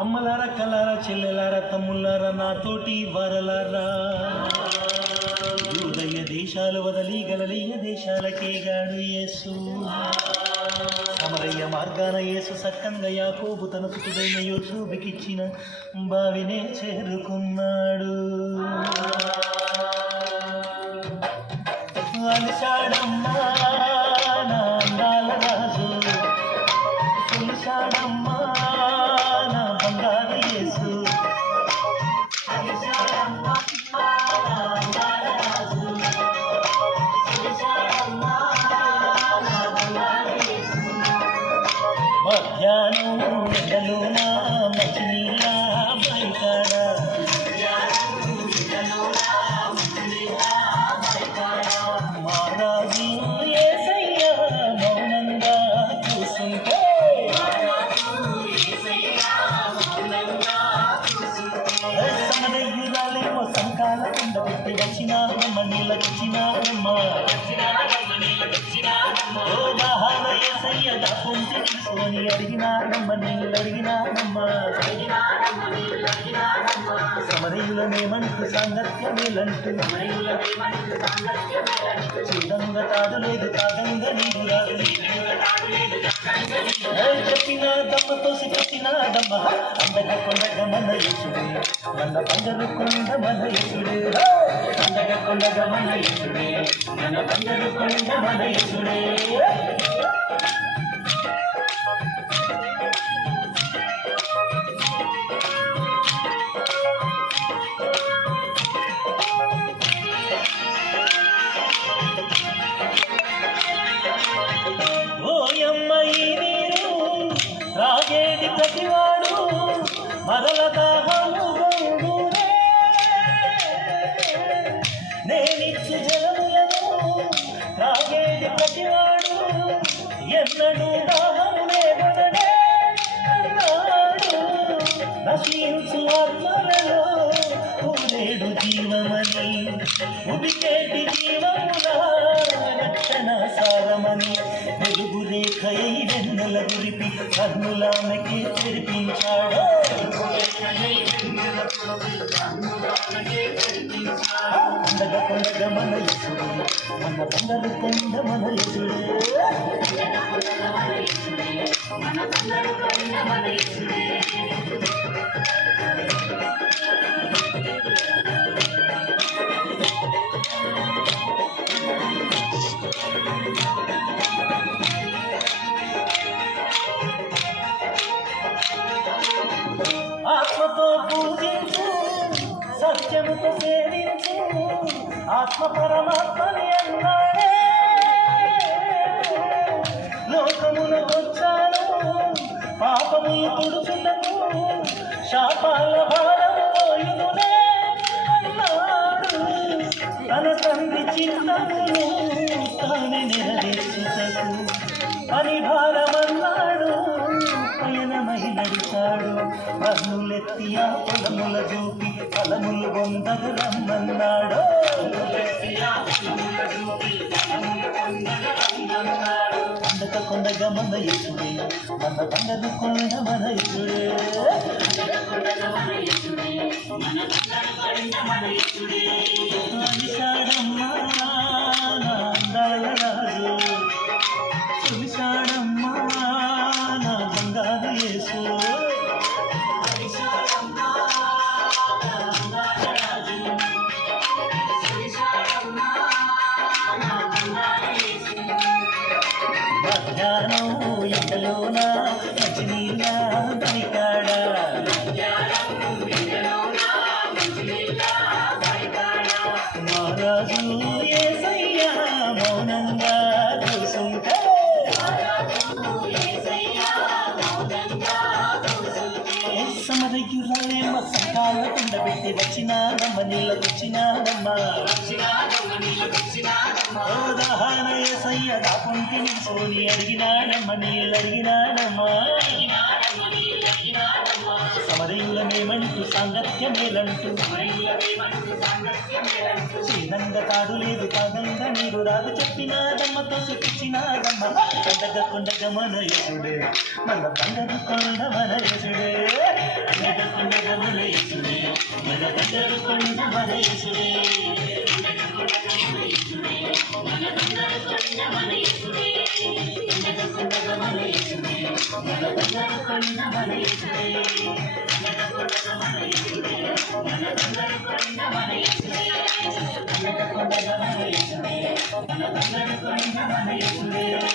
అమ్మలారా కలారా చెల్లెలారా తమ్ముళ్ళారా నాతోటి వరలారా యూదయ దేశాలు వదలి గలలీయ దేశాలకేగాడు యేసు సమరయ్య మార్గాన యేసు సక్కంగా యాకోబు తన సుతుడైన యోసేపుకిచ్చిన బావినే చేరుకున్నాడు. అలిశాడమ్మా నా అందాల రాజు, సులిశాడమ్మా నా బంగారు యేసు. మధ్యాహ్నం ఎండలోన మంచినీళ్ళ బయకాడ, మహారాజు యేసయ్య మౌనంగా కూసుంటే, సమరయ్యురాలేమో సంకాల కుండ పెట్టి వచ్చినారమ్మ, నీళ్ళకొచ్చినారమ్మ. ఓ దాహాల యేసయ్య దాపుంచి తీసుకొని అడిగినారమ్మ, నీళ్ళు అడిగినారమ్మ. సమరయులమేమంటూ సాంగత్యమేలంటూ చూడంగా తాగలేదు తాగంగా నీరు రాదు. చెప్పిన దమ్మతో సిప్పిన దమ్మ అందగ కొండగ మన యేసుడే, మన బంగారు కొండ మన యేసుడే. అందగ కొండగ మన యేసుడే, మన బంగారు కొండ మన యేసుడే. రాగేది ప్రతివాడు మరల దాహము గొంగురే, నేనిచ్చు జలములను రాగేది ప్రతివాడు ఎన్నడూ దాహము లేదనే అన్నాడు. నశించు ఆత్మలలో ఊరేడు జీవమని, ఉడికేటి జీవముల రక్షణ సారమని, వెలుగు రేఖయై వెన్నెల గురిపి కన్నులామెకి తెరిపించాడు. కొండగ కొండగ మన యేసుడే, మన బంగారు కొండ మన యేసుడే. ఆత్మతో పూజించు, సత్యముతో సేవించు, ఆత్మ పరమాత్మని అన్నాడే. లోకమును వచ్చాను పాపములు తుడుచుటకు, శాపాల భారం పోయునునే అన్నాడు. తన తండ్రి చిత్తమును తానే నెరవేర్చుటకు అని భారమన్నాడు. పయనమై నడిచాడు, పన్నులెత్తి ఆ పొలముల చూపి ఫలములు పొందగ రమ్మన్నాడు. కొండక కొండగ మన యేసుడే, మన బంగారు కొండ మన యేసుడే. అలిశాడమ్మా నా అందాల రాజు, సులిశాడమ్మా నా బంగారు యేసు. మధ్యాహ్నం ఎండలోన మంచినీళ్ళ బయకాడ, మహారాజు యేసయ్య మౌనంగా కూసుంటే, సమరయ్యురాలేమ సంకాల కుండ పెట్టి వచ్చినారమ్మ, నీళ్ళకొచ్చినారమ్మ. ఓ దాహాన యేసయ్య దాపుంటి నిల్సోని అడిగినాడమ్మ, నీళ్ళు అడిగినాడమ్మ. సమరయులమేమంటూ సాంగత్యమేలంటూ చీనంగా తాడు లేదు తాగంగా నీరు రాదు. చెప్పిన దమ్మతో సుఖించి వచ్చినాడమ్మ పండగ కొండగ మన యేసుడే మన పండగ కొండ మన యేసుడే పండగ కొండగ మన యేసుడే మన పండగ కొండ మన యేసుడే మన